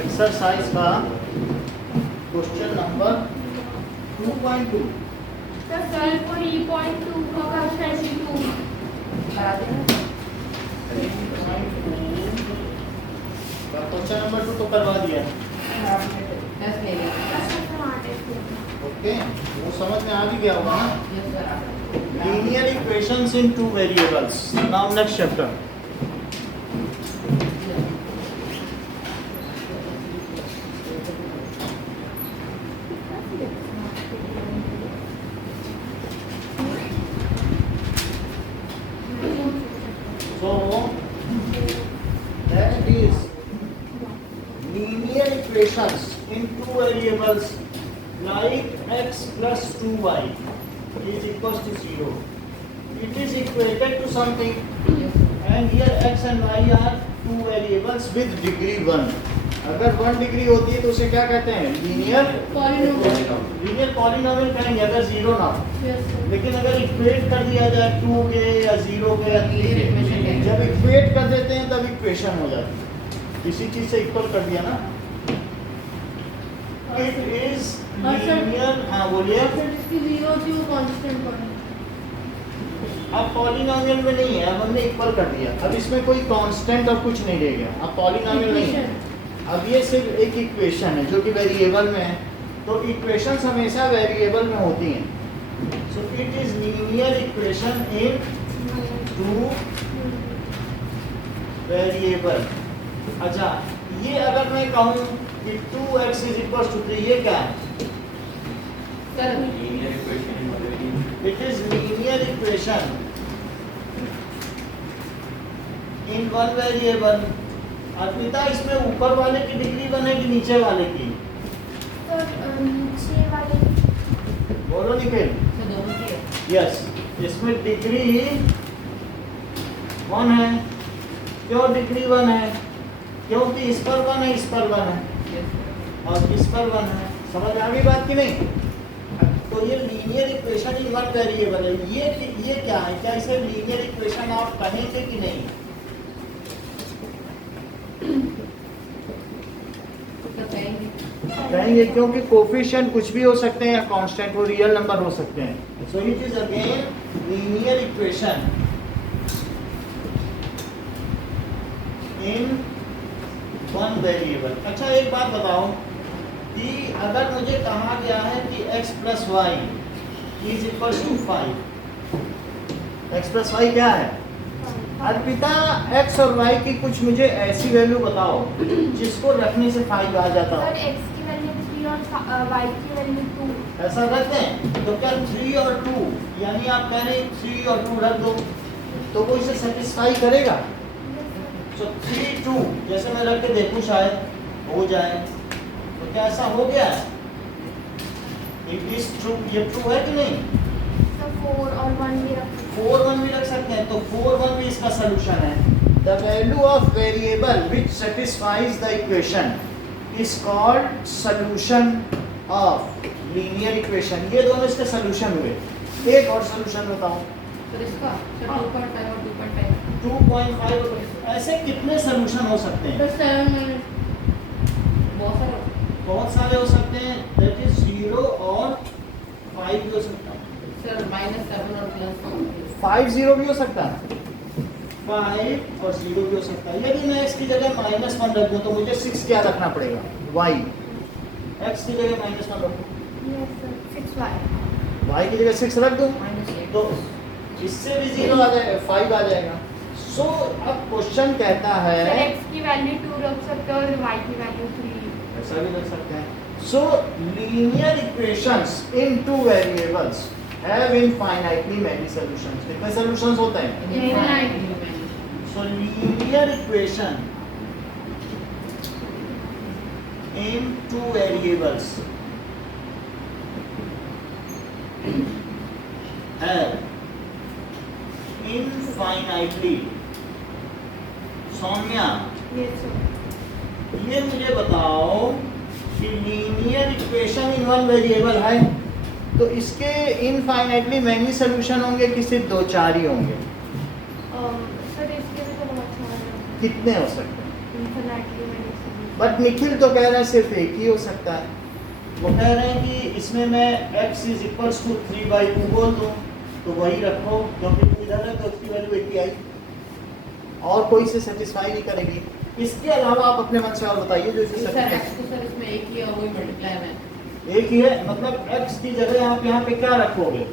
Exercise का question number 2.2। Sir 3.2 का question 2 करा देना। क्वेश्चन नंबर 2 तो करवा दिया। 10 ले लिया। ओके, वो समझ में आ भी गया होगा ना। Yes sir. Linear equations in two variables. Now next chapter. So that is linear equations in two variables like x plus 2y is equals to 0. It is equated to something, and here x and y are two variables with degree 1. अगर 1 degree होती है तो उसे क्या कहते हैं? Linear polynomial. Linear polynomial कहेंगे अगर 0 ना हो। Yes sir. लेकिन अगर इक्वेट कर दिया जाए 2 के या 0 के या 3 के, जब इक्वेट कर देते हैं तब इक्वेशन हो जाती है। किसी चीज से इक्वल कर दिया ना, इट इज लीनियर। हाँ बोलिए। सर जिसकी 0 थी वो कांस्टेंट पर है। अब पॉलिनोमियल में नहीं है, अब हमने इक्वल कर दिया। अब इसमें कोई कांस्टेंट और कुछ नहीं रह गया। अब पॉलिनोमियल नहीं है, अब ये सिर्फ एक इक्वेशन है जो कि वेरिएबल में है। तो इक्वेशंस हमेशा वेरिएबल में होती हैं। So it is linear equation in two variable. अच्छा, ये अगर मैं कहूँ कि 2x इज इक्वल टू 3, ये क्या है? Sir it is linear equation in one variable. Arpita, इसमें ऊपर वाले की डिग्री 1 है कि नीचे वाले की? नीचे वाले बोलो निखिल। सर दोनों की है। यस, इसमें डिग्री 1 है। क्यों डिग्री 1 है? क्योंकि इस पर 1 है, इस पर 1 है यस सर। और इस पर 1 है। समझ आ गई बात की नहीं? तो ये linear equation in one variable है। ये क्या है? क्या इसे लीनियर इक्वेशन आप कहेंगे कि नहीं? सर कहेंगे। कहेंगे, क्योंकि कोफिशिएंट कुछ भी हो सकते हैं या कांस्टेंट, वो रियल नंबर हो सकते हैं। So it is again linear equation in one variable. अच्छा, एक बात बताओ कि अगर मुझे कहा गया है कि x plus y is equal to 5। x plus y क्या है? अर्पिता, x और y की कुछ मुझे ऐसी वैल्यू बताओ जिसको रखने से 5 आ जाता हो। सर x की वैल्यू 3 और y की वैल्यू 2। ऐसा रखते हैं तो क्या 3 और 2, यानी आप कह रहे हैं 3 और 2 रख दो तो वो इसे सेटिस्फाई करेगा? तो 3 2 जैसे मैं रख के देखूं शायद हो जाए। तो क्या ऐसा हो गया? It is true. ये ट्रू है कि नहीं? सर 4 और 1 भी रख 4 1 भी रख सकते हैं, तो 4 1 भी इसका सलूशन है। The value of variable which satisfies the equation is called solution of linear equation. ये दोनों इसके सलूशन हुए। एक और सलूशन बताओ। सर इसका सर हाँ। 2.5 और 2.5। 2.5। ऐसे कितने सलूशन हो सकते हैं? सर 7 बहुत सारे। बहुत सारे हो सकते हैं। दैट इज 0 और 5 भी हो सकता है। सर -7 और +1। 5 0 भी हो सकता है, 5 और 0 भी हो सकता है। यदि मैं x की जगह -1 रख दूं तो मुझे 6 क्या रखना पड़ेगा? y। x की जगह -1 रख दूं, यस सर 6y। y की जगह 6 रख दूं -8। तो इससे भी 0 आ जाएगा, 5 आ जाएगा। सो अब क्वेश्चन कहता सर है, x की वैल्यू 2 रख सकते हो और y की वैल्यू 3। ऐसा भी रख सकते हैं। सो linear equations in two variables have infinitely many solutions. कितने सॉल्यूशंस होते हैं? So linear equation in two variables have infinitely। Saumya, yes sir. ये मुझे बताओ कि linear equation in one variable है तो इसके इनफाइनाइटली मैनी सॉल्यूशन होंगे कि सिर्फ 2-4 ही होंगे? सर इसके भी तो बहुत सारे हैं। कितने हो सकते हैं? Infinitely many solutions. But Nikhil तो कह रहे हैं सिर्फ एक ही हो सकता है। वो कह रहे हैं कि इसमें मैं x इज इक्वल्स टू 3/2 बोल दूँ तो वही रखो, क्योंकि इधर है तो उसकी वैल्यू एक ही आई और कोई से सेटिस्फाई नहीं करेगी। इसके अलावा आप अपने मन से और बताइए जो इसे सर satisfy- एक्स तो सर इसमें एक ही है और वही मल्टीप्लाई में। एक ही है, मतलब x की जगह आप यहाँ पे क्या रखोगे?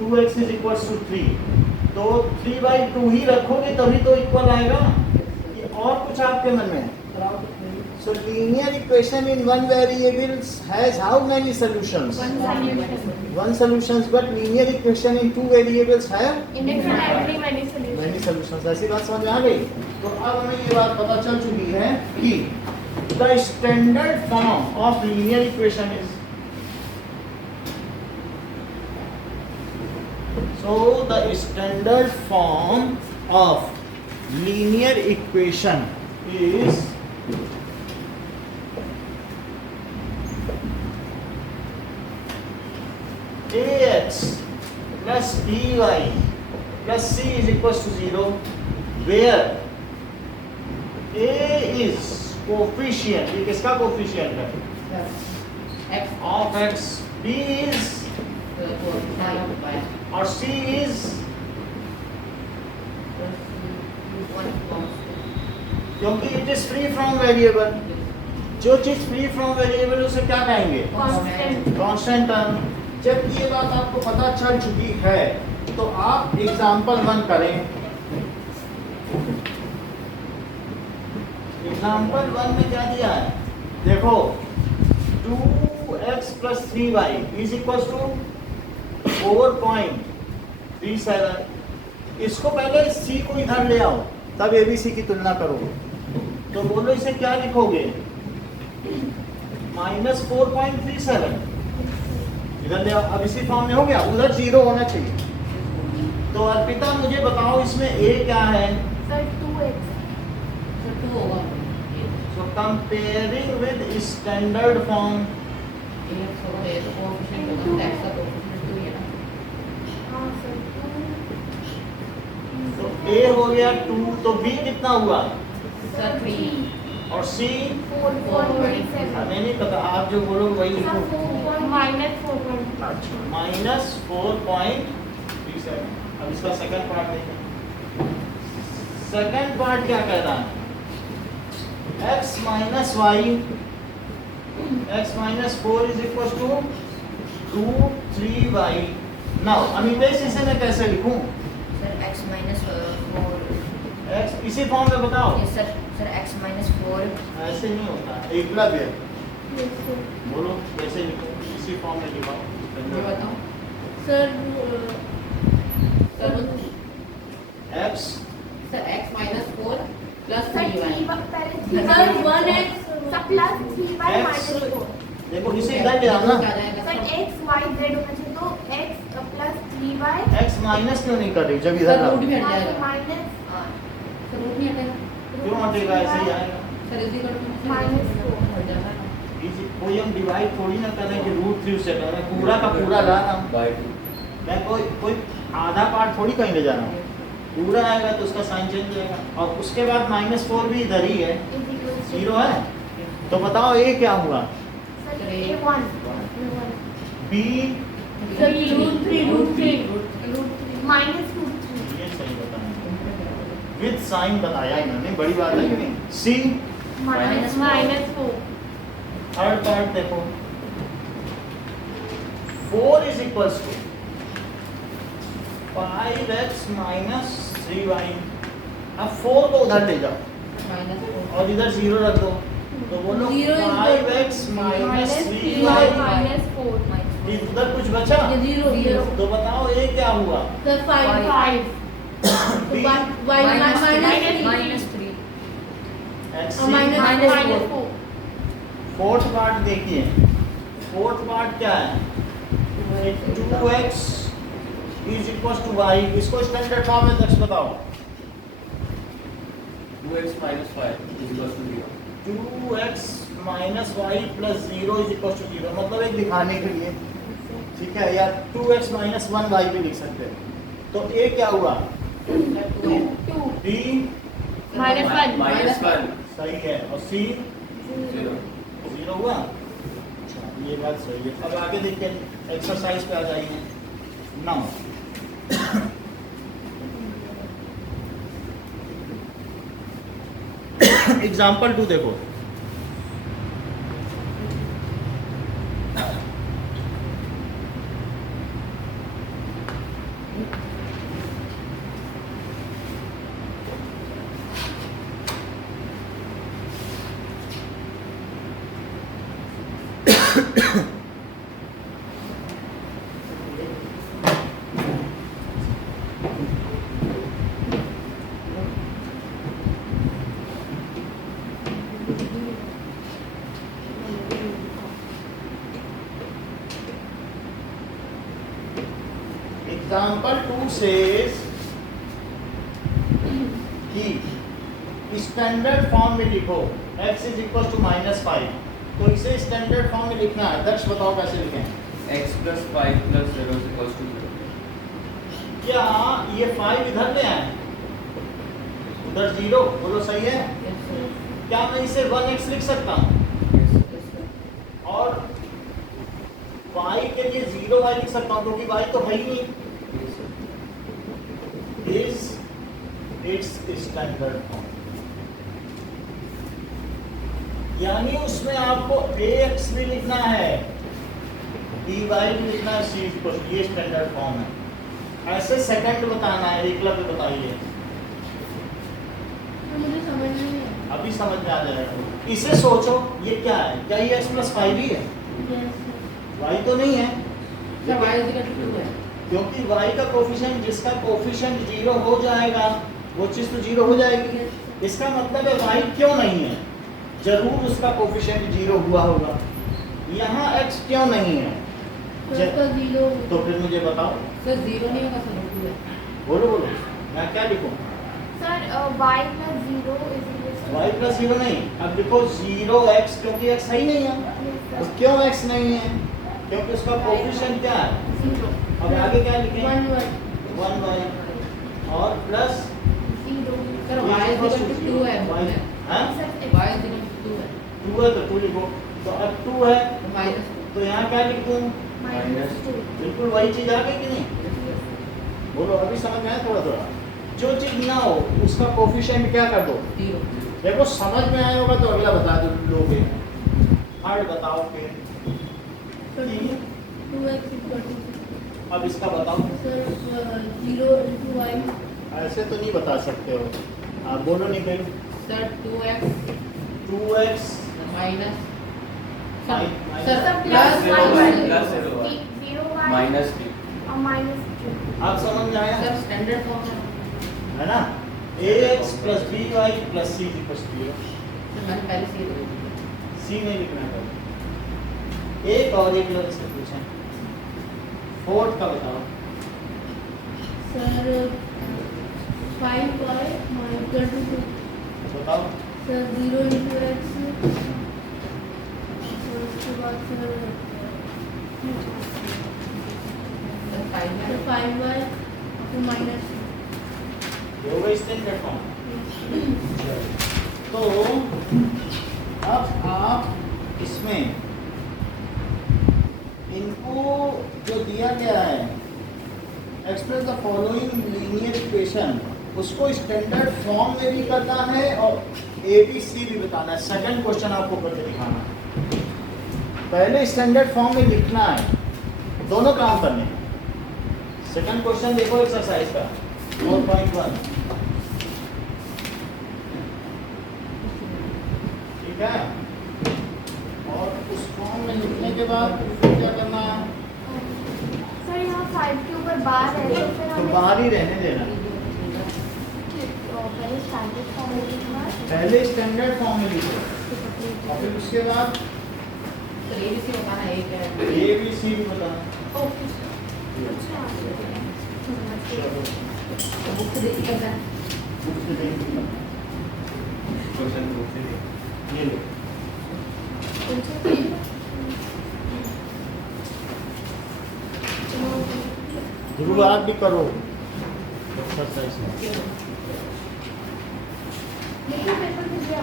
2x इज इक्वल्स टू 3, तो 3/2 ही रखोगे तभी तो इक्वल आएगा। ये और कुछ आपके मन में है? So linear equation in one variable has how many solutions? One solution. One solutions, but linear equation in two variables have Infinitely many solutions. many solutions. ऐसी बात समझ में आ गई? तो अब हमें ये बात पता चल चुकी है कि the standard form of linear equation is, so the standard form of linear equation is ax plus by plus c is equals to 0, where a is coefficient, ये किसका coefficient है? X Of x, b is और c is, क्योंकि it is free from variable, जो चीज free from variable उसे क्या कहेंगे? Constant. Constant term. जब ये बात आपको पता चल चुकी है तो आप एग्जांपल 1 करें। एग्जांपल 1 में क्या दिया है? देखो 2x plus 3y is equals to 4.37। इसको पहले c को इधर ले आओ, तब abc की तुलना करो। तो बोलो इसे क्या लिखोगे? -4.37 इधर ले आओ। अब इसी फॉर्म में हो गया, उधर 0 होना चाहिए। तो अर्पिता मुझे बताओ इसमें a क्या है? Sir, 2x. सर 2 होगा। So comparing with standard form, x होगा ये तो कोएफिशिएंट होगा, तो एक्स का कोएफिशिएंट 2 ही है ना। हाँ sir, 2. तो a हो गया 2, तो b कितना हुआ? सर 3 और c 4.27. हमें नहीं पता, आप जो बोलो वही Sir, लिखो। -4.27. -4.37। अब इसका सेकंड पार्ट देखें। सेकंड पार्ट क्या कह रहा है? x minus y, x minus 4 is equals to 2 3y। Now Amitesh इसे मैं कैसे लिखूं? सर x minus 4 x इसी फॉर्म में बताओ। yes सर x minus 4 ऐसे नहीं होता, एकलव्य Yes, sir. बोलो कैसे लिखूं? इसी फॉर्म में लिखाओ। मैं बताऊं Sir, sir x sir x minus 4 plus sir, 3y। 3 पहले 3 Sir, by 1x sir plus 3 by X minus 4. देखो इसे इधर ले आओ ना। क्या जाएगा sir sir? x y z होना चाहिए, तो x plus 3y x minus क्यों नहीं कर रही जब सर इधर लाओ? रूट भी हट जाएगा। minus सर रूट नहीं हटेगा। क्यों हटेगा? ऐसे ही आएगा। सर इसी का Minus 4. हट जाता है ना। इसी कोई हम डिवाइड थोड़ी ना कर रहे हैं कि रूट 3 से कर रहे हैं, पूरा का पूरा ला रहा हूं। मैं कोई आधा पार्ट थोड़ी कहीं ले जा रहा हूँ, पूरा आएगा तो उसका साइन चेंज हो जाएगा। और उसके बाद -4 भी इधर ही है, is equals to 0 है। तो बताओ a क्या हुआ? Sir a1 b Sir, root 3 minus root 3. ये सही बताया, विद साइन बताया इन्होंने, बड़ी बात है कि नहीं? c minus 4. थर्ड पार्ट देखो 4 is equals to 5x minus 3y। अब 4 को उधर ले जाओ माइनस 4 और इधर 0 रख दो, तो बोलो 5x minus 3y। minus 4. उधर कुछ बचा? Zero. तो बताओ a क्या हुआ? Sir, 5. b minus 3 and c। Minus 4. Fourth part देखिए, फोर्थ पार्ट क्या है? 2x is equals to y। इसको स्टैंडर्ड फॉर्म में दक्ष बताओ। 2x minus 5 is equals to 0. 2x minus y plus 0 is equals to 0, मतलब एक दिखाने के लिए, ठीक है? या 2x minus 1y भी लिख सकते हैं। तो a क्या हुआ? 2. b Minus 1. Minus 1. सही है। और सी Zero. 0 हुआ। अच्छा ये बात सही है। अब आगे देखते हैं, एक्सरसाइज पे आ जाइए। नाउ एग्जाम्पल 2 देखो। Example 2 says कि स्टैंडर्ड फॉर्म में लिखो x इज इक्वल टू -5। तो इसे स्टैंडर्ड फॉर्म में लिखना है। दर्श बताओ कैसे लिखें। X plus 5 plus 0 is equals to 0. क्या ये 5 इधर ले आए, उधर 0? बोलो सही है। Yes, sir. क्या मैं इसे 1x लिख सकता हूँ? Yes. Yes, sir. और y के लिए 0y लिख सकता हूँ क्योंकि y तो है ही नहीं। Yes, sir. Is its standard form। यानी उसमें आपको ax भी लिखना है, dy भी लिखना है, c इक्वल ये स्टैंडर्ड फॉर्म है। ऐसे सेकंड बताना है, एकलव्य बताइए। मुझे समझ नहीं है। अभी समझ में आ जाएगा। इसे सोचो, ये क्या है? क्या ये x प्लस 5 ही है? y तो नहीं है, Sir, y is equal to 2 है. क्योंकि y का कोफिशिएंट, जिसका कोफिशिएंट 0 हो जाएगा वो चीज तो 0 हो जाएगी। इसका मतलब है y क्यों नहीं है? जरूर उसका कोफिशिएंट 0 हुआ होगा। यहाँ x क्यों नहीं है? तो फिर मुझे बताओ। Sir, 0 नहीं होगा, sir, 2 है. बोलो बोलो, मैं क्या लिखूं? Sir y plus 0 is equal to y plus 0 नहीं, अब लिखो 0x, क्योंकि x है ही नहीं है। तो क्यों x नहीं है? क्योंकि उसका कोफिशिएंट क्या है? 0 अब आगे क्या लिखें? 1 1y और plus 0 Sir, y is equal to 2 है. y, हाँ? Y is equal to 2 है. 2 है तो 2 लिखो। तो अब 2 है तो minus 2. तो यहाँ क्या लिख दूँ? -2 बिल्कुल वही चीज आ गई कि नहीं? बोलो, अभी समझ में आया थोड़ा थोड़ा? जो चीज ना हो उसका कोफिशिएंट क्या कर दो? 0. देखो समझ में आया होगा तो अगला बता दो लोगे। थर्ड बताओ फिर। 2x equal to अब इसका बताओ। सर 0 into y ऐसे तो नहीं बता सकते हो आप, बोलो नहीं फिर। Sir, 2x 2x minus. Sir, Minus. sir, sir plus plus Plus y plus 0y. 0y Minus 3. और -3 आप समझ में आया sir, standard form है. है ना? ax plus by plus c equal to 0। Sir, मैंने पहले से ही बोला. सी नहीं लिखना है। एक और एक लोग से पूछें, फोर्थ का बताओ। सर 5y equal to 2 बताओ। सर 0 into x और उसके बाद सर Sir, 5 है. 5y और माइनस ये होगा स्टैंडर्ड फॉर्म। तो अब आप इसमें इनको जो दिया गया है, express the following linear equation, उसको स्टैंडर्ड फॉर्म में भी करना है और ABC भी बताना है। सेकंड क्वेश्चन आपको करके दिखाना है। पहले स्टैंडर्ड फॉर्म में लिखना है, दोनों काम करने हैं। सेकंड क्वेश्चन देखो एक्सरसाइज का 4.1, ठीक है। और उस फॉर्म में लिखने के बाद क्या करना है? सर यहाँ 5 के ऊपर बार है तो फिर तो हमें बाहर ही रहने देना। पहले स्टैंडर्ड फॉर्म में लिखना है पहले स्टैंडर्ड फॉर्म में लिखो और फिर उसके बाद Sir, ABC बताना है, एक है. ABC भी बताना। ओके अच्छा चलो तो book से देखिए कैसा है. बुक से देखेंगे। Question book से देखिए. ये लो, ध्रुव आप भी करो एक्सरसाइज। लेकिन पेपर किस गया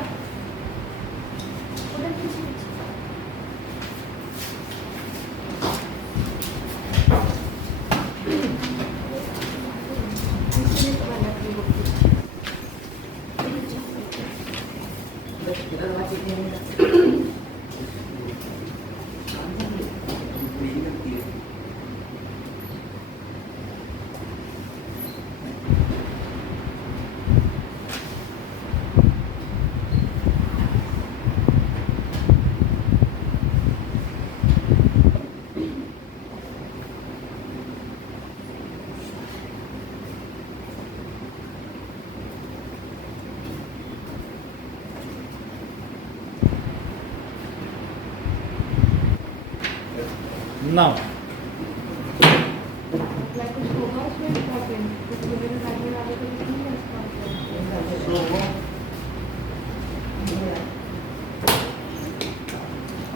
नाउ Like कुछ होगा उसमें important, कुछ वगैरह डालने वाले को लिखनी है उसका सो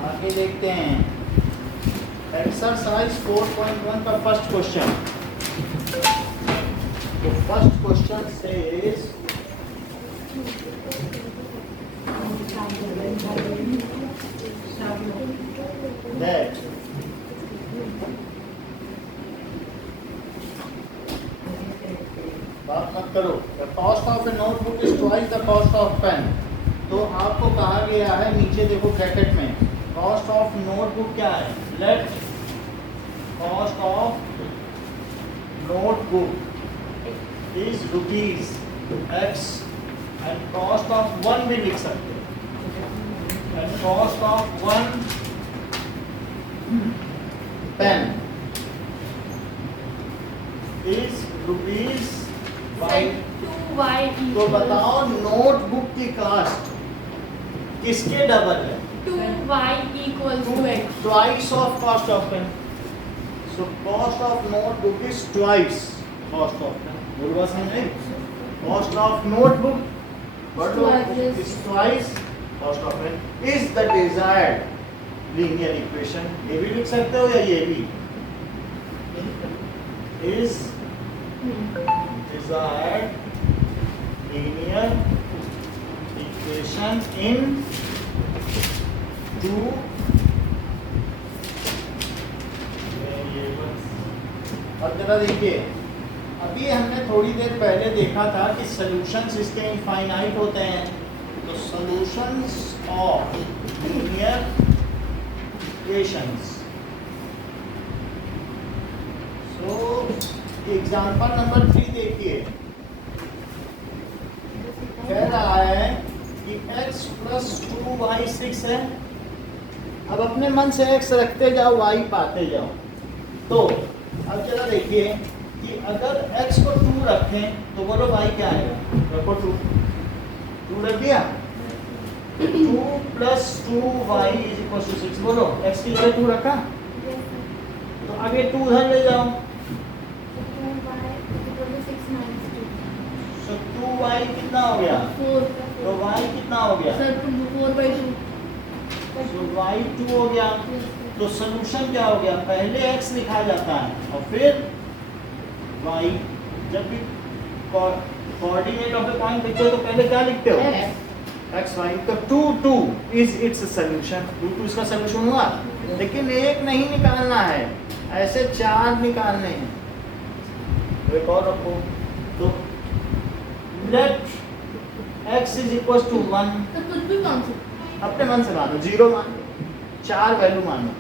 आगे देखते हैं एक्सरसाइज 4.1 का फर्स्ट क्वेश्चन। तो फर्स्ट क्वेश्चन सेज that बात मत करो, the cost of a notebook is twice the cost of pen। तो आपको कहा गया है, नीचे देखो ब्रैकेट में, cost of notebook क्या है, let cost of notebook is rupees x and cost of one भी लिख सकते हैं, and cost of one pen is rupees y। 2y तो बताओ नोटबुक की कास्ट किसके डबल है? 2y equals to x। Twice of cost of pen। So cost of notebook is twice cost of pen। बोलो बस है नहीं? Cost of notebook is twice cost of pen is the desired linear equation। ये भी लिख सकते हो या ये भी is desired linear equation in two variables। अब जरा देखिए, अभी हमने थोड़ी देर पहले देखा था कि सॉल्यूशंस इसके इनफाइनाइट होते हैं। तो solutions of linear equations, so example number 3 देखिए, कह रहा है कि x प्लस 2y6 है। अब अपने मन से x रखते जाओ, y पाते जाओ। तो अब जरा देखिए कि अगर x को 2 रखें तो बोलो y क्या आएगा? रखो 2 रख दिया, 2 plus 2y is equal to 6। बोलो x की जगह 2 रखा, तो अब ये 2 उधर ले जाओ, 2y कितना हो गया? 4। तो y कितना हो गया? सर 4/2। तो y 2 हो गया। तो सॉल्यूशन क्या हो गया? पहले x लिखा जाता है और फिर y। जब भी कोऑर्डिनेट ऑफ द पॉइंट लिखते हो तो पहले क्या लिखते हो? x y। तो 2 2 इज इट्स सॉल्यूशन। 2 2 इसका सॉल्यूशन हुआ, लेकिन एक नहीं निकालना है, ऐसे 4 निकालने हैं। तो एक और रखो, तो let x is equal to 1। तो कुछ भी मान सकते अपने मन से मानो, 0 मान लो, 4 वैल्यू मानो,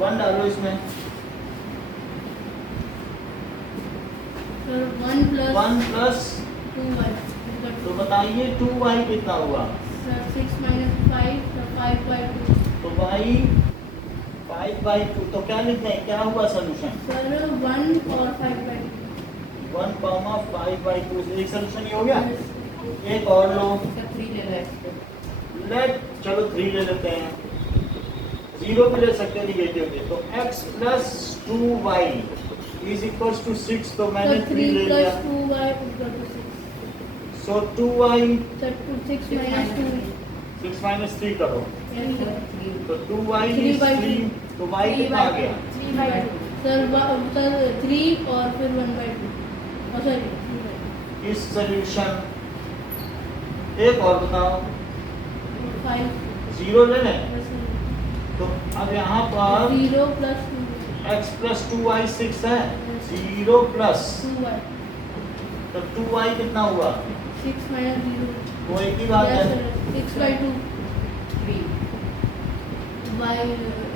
1 डालो इसमें। Sir 1 plus 2y। तो बताइए 2y कितना हुआ? सर 6 - 5 तो 5/2। तो y 5/2। तो क्या लिखते हैं, क्या हुआ सॉल्यूशन? सर 1 और 5/2। 1, 5/2 से एक सॉल्यूशन ही हो गया। एक और लो, इसका 3 ले लो x को। लेट चलो 3 ले लेते हैं, 0 भी ले सकते हैं निगेटिव के। तो x plus 2y is equal to 6। तो मैंने 3 ले लिया। 3 + 2y = 6। सो 2y सर 6 - 2। 6 माइनस 3 करो, Yes, sir। तो 2y is 3। तो y कितना आ गया? 3/2। सर 3 और फिर 1/2। और सॉरी इस सॉल्यूशन एक और बताओ, 5। 0 ले लें। तो अब यहाँ पर 0 + 2 x प्लस 2y 6 है, 0 प्लस 2y। तो 2y कितना हुआ? 6 - 0। वो एक ही बात है। 6/2। 3 y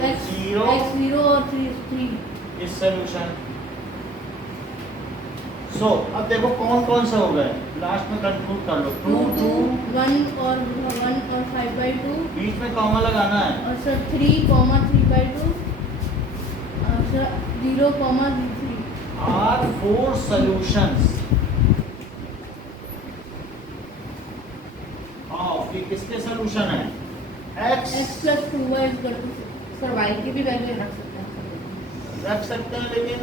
x Zero. x 0 और 3 इस सोल्यूशन। सो अब देखो कौन कौन से हो गए, लास्ट में कंक्लूड कर लो। 2 2 1 और 5/2 बीच में कॉमा लगाना है। और सर 3, 3/2 और सर 0, 3 आर 4 सॉल्यूशंस ऑफ, ये किसके सॉल्यूशन है? x x + 2y = sir y की भी वैल्यू रख सकते हैं रख सकते हैं, लेकिन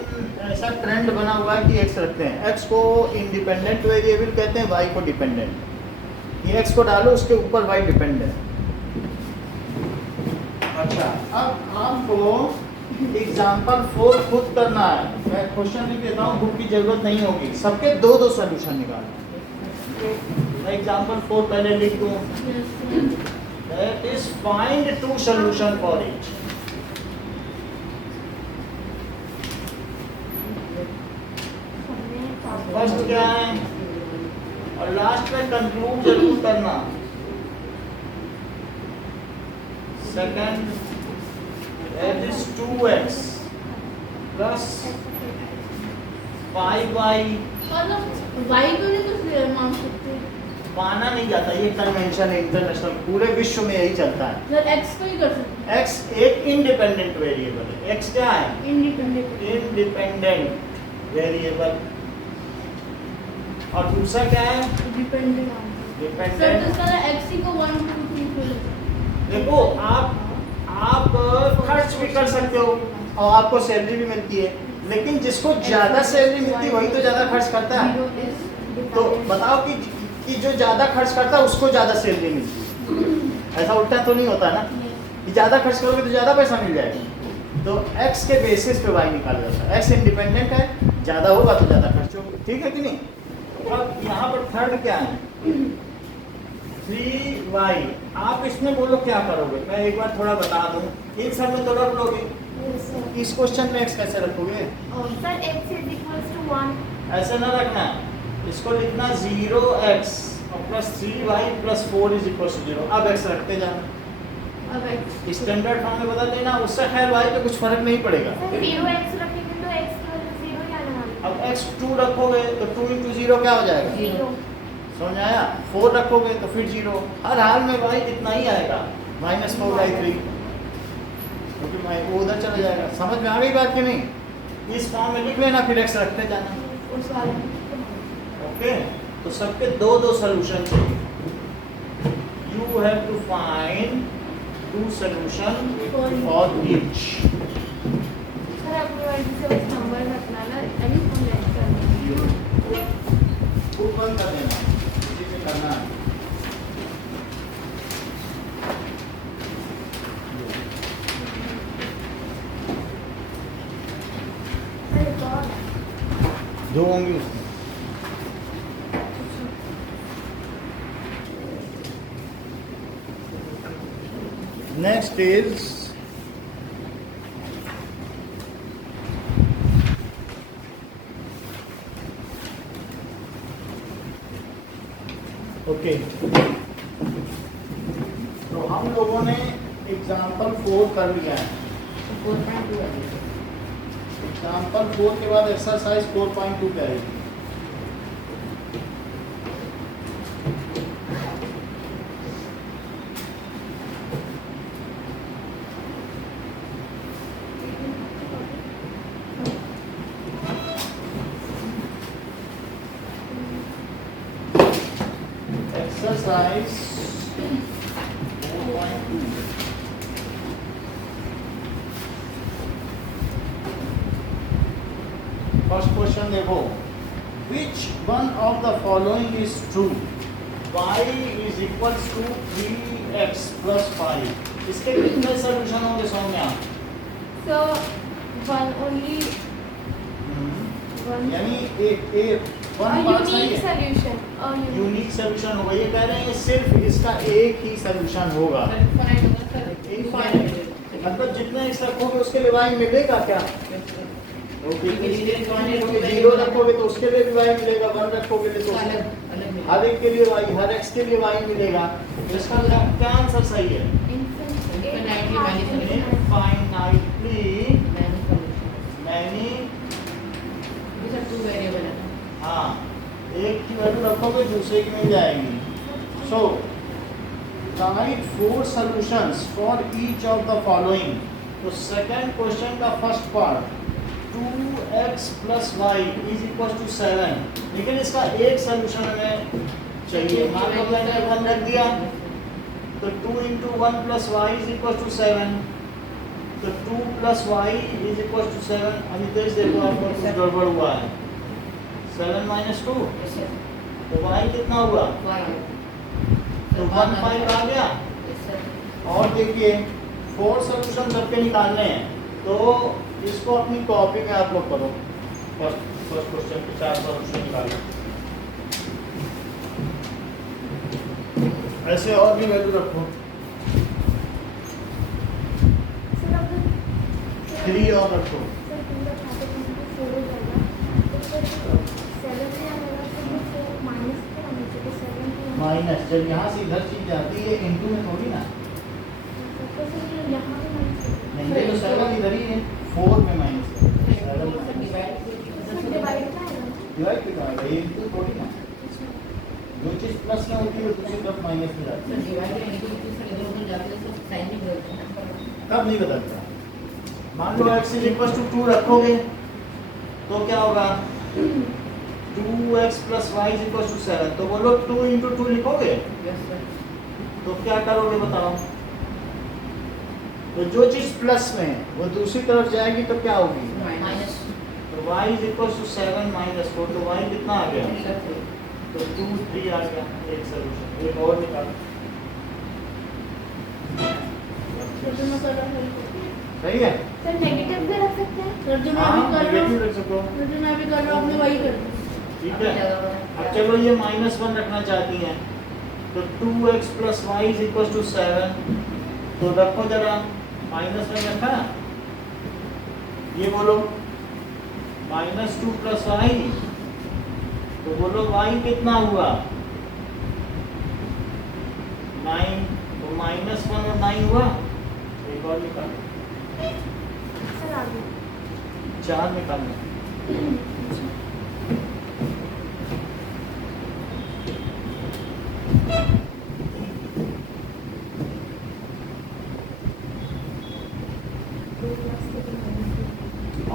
ऐसा ट्रेंड बना हुआ है कि x रखते हैं। x को इंडिपेंडेंट वेरिएबल कहते हैं, y को डिपेंडेंट। ये x को डालो, उसके ऊपर y डिपेंडेंट। अच्छा, अब आपको एग्जाम्पल 4 खुद करना है। मैं क्वेश्चन लिख देता हूँ, बुक की जरूरत नहीं होगी। सबके दो दो सोल्यूशन निकालना। मैं एग्जाम्पल 4 पहले लिख दूँ। That is find 2 solution for it. First क्या है, और लास्ट में कंक्लूड जरूर करना। Second that is 2x plus 5y। मतलब y को नहीं कुछ मान सकते माना नहीं जाता, ये कन्वेंशन है इंटरनेशनल, पूरे विश्व में यही चलता है। सर x को ही कर सकते हैं। x एक इंडिपेंडेंट वेरिएबल है। x क्या है? Independent independent variable. और दूसरा क्या है? डिपेंडेंट सर तो डिपेंडेंट। इसका x को 1 2 3 4 देखो आप खर्च भी कर सकते हो और आपको सैलरी भी मिलती है, लेकिन जिसको ज्यादा सैलरी मिलती है वही तो ज्यादा खर्च करता है। तो बताओ कि जो ज्यादा खर्च करता है उसको ज्यादा सैलरी मिलती है। ऐसा उल्टा तो नहीं होता ना कि ज्यादा खर्च करोगे तो ज्यादा पैसा मिल जाएगा। तो x के बेसिस पे y निकाला जाता है। x इंडिपेंडेंट है, ज्यादा होगा तो ज्यादा खर्च होगा, ठीक है कि नहीं? अब यहाँ पर थर्ड क्या है? 3y। आप इसमें बोलो क्या करोगे, मैं एक बार थोड़ा बता दूं। इन सब में तो रख लोगे, इस क्वेश्चन में x कैसे रखोगे? Sir x = 1। ऐसे ना रखना, इसको लिखना 0x और प्लस 3y प्लस 4 = 0। अब x रखते जाना। अब x स्टैंडर्ड फॉर्म में बदल देना, उससे खैर y पे कुछ फर्क नहीं पड़ेगा। सर 0x रखेंगे तो x की वजह 0 ही आने वाला है। अब x 2 रखोगे तो 2 × 0 क्या हो जाएगा? 0। समझ आया? 4 रखोगे तो फिर 0। हर हाल में y इतना ही आएगा, -4/3, क्योंकि वो उधर चला जाएगा। समझ में आ गई बात कि नहीं? इस फॉर्म में लिख लेना, फिर x रखते जाना। उस वाले ओके, तो सबके दो दो सोल्यूशन चाहिए। You have to find 2 solution for each. Sir अपनी मर्जी से बस नंबर रखना ना, यानी हम ऐड करना। खूब बंद कर देना, इसी पे करना है। सर एक और 2 होंगी उसमें। Next is ओके, तो हम लोगों ने एग्जाम्पल 4 कर लिया है। 4.2 है एग्जाम्पल 4 के बाद एक्सरसाइज 4.2 करेगी। एक्सरसाइज 4.2। फर्स्ट क्वेश्चन देखो, which one of the following is true? y = 3x + 5। इसके कितने सॉल्यूशन होंगे Saumya? So one only one यानी एक वन a बात सही unique है, solution. A unique. Unique solution होगा। ये कह रहे हैं सिर्फ इसका एक ही सॉल्यूशन होगा। मतलब जितने x रखोगे उसके लिए y मिलेगा क्या? जीरो रखोगे तो उसके लिए भी y मिलेगा, 1 रखोगे तो हर एक के लिए y, हर x के लिए y मिलेगा। तो इसका क्या आंसर सही है? Infinite infinitely many solution many, ये सब 2 वेरिएबल है ना हाँ एक की वैल्यू रखोगे दूसरे की मिल जाएगी. So write 4 solutions for each of the following. तो सेकंड क्वेश्चन का first part 2x plus y is equal to 7, लेकिन इसका एक सोल्यूशन हमें चाहिए. मान लो मैंने 1 रख दिया तो 2 into 1 plus y is equal to 7, तो 2 plus y is equal to 7. अभी तो इस देखो आपको कुछ गड़बड़ हुआ है. 7 minus 2 यस सर तो y कितना हुआ? 5 तो 1 5 आ गया. यस सर और देखिए 4 सोल्यूशन सबके निकालने हैं तो इसको अपनी कॉपी में आप लोग करो. फर्स्ट क्वेश्चन के 4 सोल्यूशन निकालो. ऐसे और भी वैल्यू रखो. 3 और रखो. माइनस जब यहाँ से इधर चीज जाती है इनटू में थोड़ी ना. नहीं देखो 7 इधर ही है 4 में माइनस डिवाइड कितना आएगा ये इनटू थोड़ी ना. जो चीज प्लस में होती है दूसरी तरफ माइनस में जाती है. डिवाइड करने के लिए सर इधर उधर जाते हैं तो साइन नहीं बदलता है तब नहीं बदलता. मान लो x इक्वल टू 2 रखोगे तो क्या होगा 2x plus y is equal to 7. तो बोलो 2 into 2 लिखोगे यस सर तो क्या करोगे बताओ. तो जो चीज प्लस में वो दूसरी तरफ जाएगी तो क्या होगी. माइनस तो y is equal to 7 minus 4 तो y कितना आ गया. 3 रखते तो 2 3 आ गया. एक सॉल्यूशन. एक और निकालो. सही है. सर नेगेटिव भी रख सकते हैं. सर जो मैं हाँ भी कर रहा नेगेटिव हूँ रख सको. जो मैं भी कर रहा हूँ आपने वही कर दिया. ठीक है. अब चलो ये -1 रखना चाहती हैं तो 2x plus y is equal to 7. तो रखो जरा. -1 रखा. ये बोलो -2 plus y. तो बोलो y कितना हुआ 9. तो -1 और 9 हुआ. एक और निकालो. सर आगे 4 निकालो.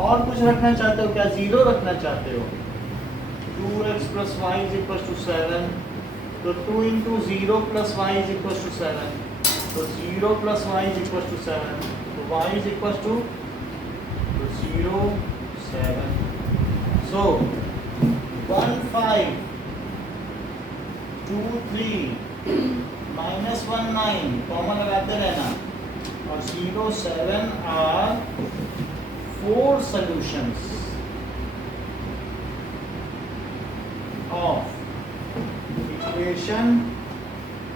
और कुछ रखना चाहते हो क्या. 0 रखना चाहते हो. 2x plus y is equal to 7. तो 2 into 0 plus y is equal to 7. तो 0 plus y is equal to 7. तो y is equal to 0 7. So 1 5 2 3 -1 9 common लगाते रहना और 0 7 are 4 solutions of equation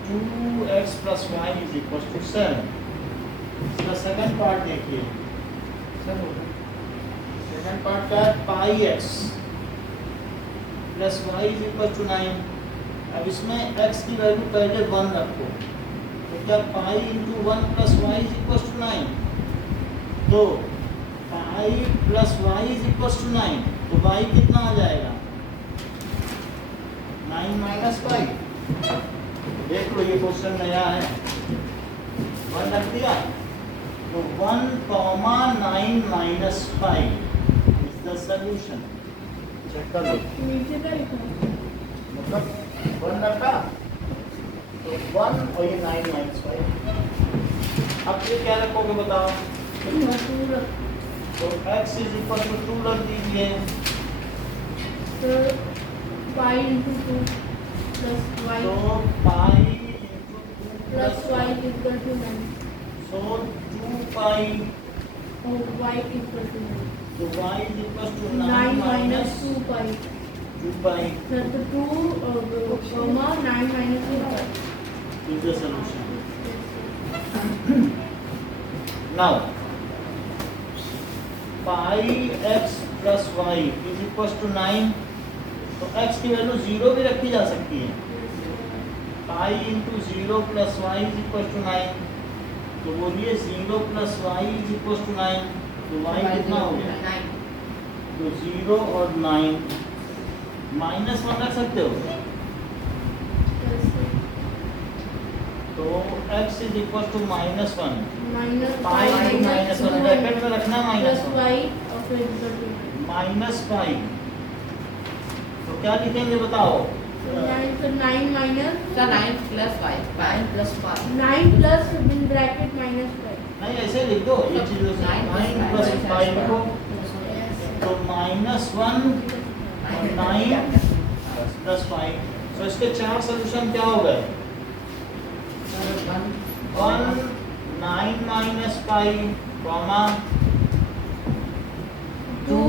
2x plus y is equal to 7. इसका second part देखिए. Second part का पाई x plus y is equal to 9. अब इसमें x की वैल्यू पहले 1 रखो. तो क्या pi into 1 plus y is equal to 9. तो pi plus y is equal to 9. तो y कितना आ जाएगा 9 माइनस पाई. देख लो ये क्वेश्चन नया है. 1 रख दिया तो 1 comma 9 minus pi is the solution. Check कर लो. नीचे का लिखा है. मतलब 1 रखा तो 1 और ये 9 माइनस पाई. अब ये क्या रखोगे बताओ. तो x इज इक्वल टू 2 रख दीजिए. तो पाई इंटू 2 प्लस वाई तो pi into 2 plus y equal to 9 so 2 pi. और वाई इक्वल टू 9. तो y is equal to 9 9 minus minus 2 pi. 2 pi sir तो 2 comma 9 minus 2 pi. Is the solution. Now pi x plus y is equal to 9. तो x की value 0 भी रखी जा सकती है. Pi into 0 plus y is equal to 9. तो बोलिए 0 plus y is equal to 9, तो वाई कितना हो गया? 9 तो 0 और 9 माइनस 1 रख सकते हो, तो x is equal to -1 minus pi minus 1 bracket में रखना प्लस -1 वाई और फिर इधर माइनस पाई, तो क्या लिखेंगे बताओ? 9 minus sir 9 plus 5 9 plus 5 9 plus in bracket minus 5 नहीं ऐसे लिख दो ये चीज 9 प्लस 5 को, तो -1 और 9 प्लस 5, तो इसके 4 सॉल्यूशन क्या हो गए? 1 9 minus pi comma 2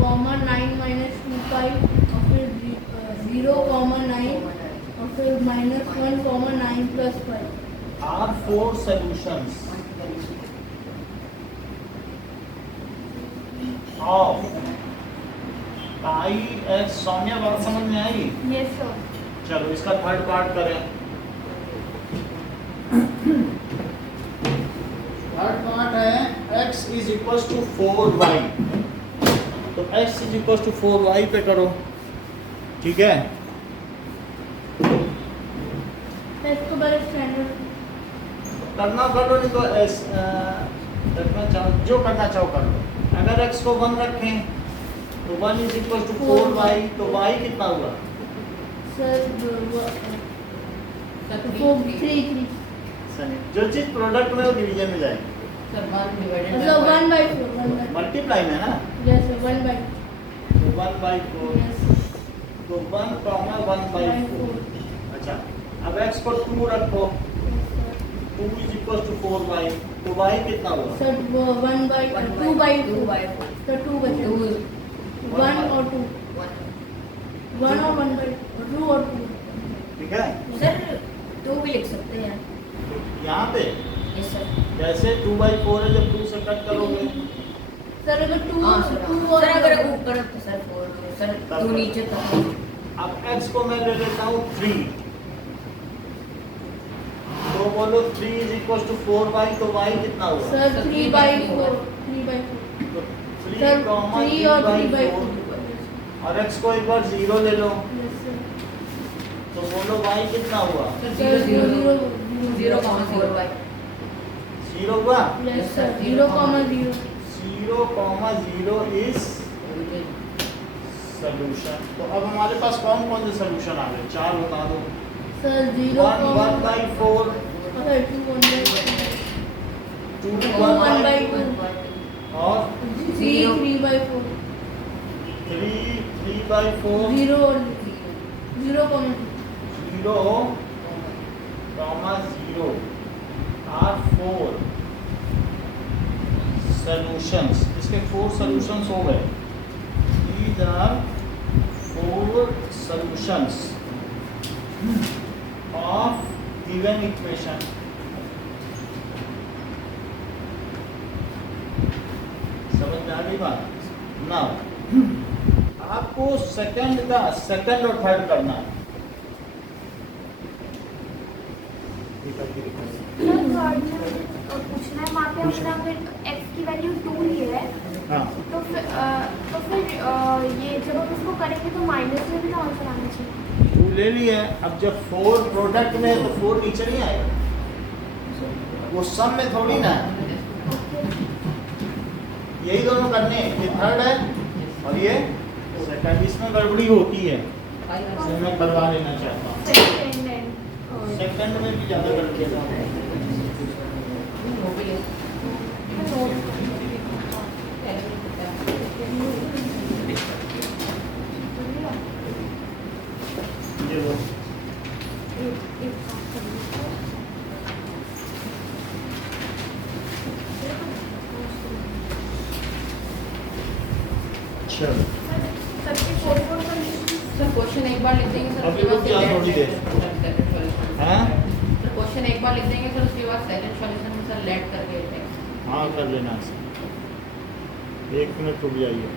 comma 9 minus 2 pi और फिर 0 कॉमा 9 और फिर -1 comma 9 plus 5 are 4 solutions of pi x. Saumya बात समझ में आई? Yes sir. चलो इसका थर्ड पार्ट करें। थर्ड पार्ट है x is equal to 4y, तो x is equal to 4y पे करो, ठीक है? इसको बड़े स्टैंडर्ड करना कर लो, नहीं तो रखना चाहो, जो करना चाहो कर लो। अगर x को 1 रखें तो 1 इज इक्वल टू 4y, तो y कितना हुआ? सर सर 3 जो चीज प्रोडक्ट में वो डिवीजन में जाएगी, सर 1 डिवाइडेड मतलब 1/4 मल्टीप्लाई में ना, यस सर 1/4 तो 1/4, यस तो 1 कॉमा 1/4। अच्छा अब x को 2 रखो, 2 इज इक्वल टू 4y, तो y कितना हुआ? सर 2/4 तो 2 बचे 1 और 2 1 और 1/2 और 2 ठीक है? सर 2 भी लिख सकते हैं। यहाँ पे यस सर। जैसे 2/4 है, जब 2 से कट करोगे सर अगर 2 हाँ सर, 2 सर अगर ऊपर तो सर 4 सर 2 नीचे तो अब x को मैं ले लेता हूँ 3, तो बोलो 3 इज इक्वल टू 4y, तो y कितना हुआ? सर 3/4 तो 3 सर कॉमा 3 और 3/4, 3/4 और x को एक बार 0 ले लो, यस सर तो बोलो y कितना हुआ? सर 0 0 4y 0 हुआ? Yes sir 0,0 0,0 is solution. तो अब हमारे पास कौन कौन से सोल्यूशन आ गए? 4 बता दो। सर 1 0,1/4 1/4, सर 2 2 1/2 और 3 3/4 3 3/4, 0 और 0,2 0,0 आर 4 सॉल्यूशंस। इसके 4 सॉल्यूशंस हो गए। These are 4 solutions of given equation. समझ में आ गई बात? नाउ आपको सेकंड और थर्ड करना है। पूछना है वहाँ पे हमने अगर x की वैल्यू 2 ली है हाँ, तो फिर ये जब हम इसको करेंगे तो माइनस में भी तो आंसर आना चाहिए। 2 ले लिया। अब जब 4 प्रोडक्ट में है तो 4 नीचे नहीं आएगा, वो सम में थोड़ी ना है। यही दोनों करने हैं, ये थर्ड है और ये सेकंड। इसमें गड़बड़ी होती है, इसलिए मैं करवा लेना चाहता हूँ। सेकंड एंड सेकंड में भी ज़्यादा गड़बड़ी है। ये लो। चलो सबके 4 सॉल्यूशन सर क्वेश्चन एक बार लिख देंगे सर, अभी रुक जाओ थोड़ी देर। हाँ सर क्वेश्चन एक बार लिख देंगे सर, उसके बाद सेकंड सॉल्यूशन में सर लेट करके हाँ कर लेना। 1 मिनट रुक जाइए।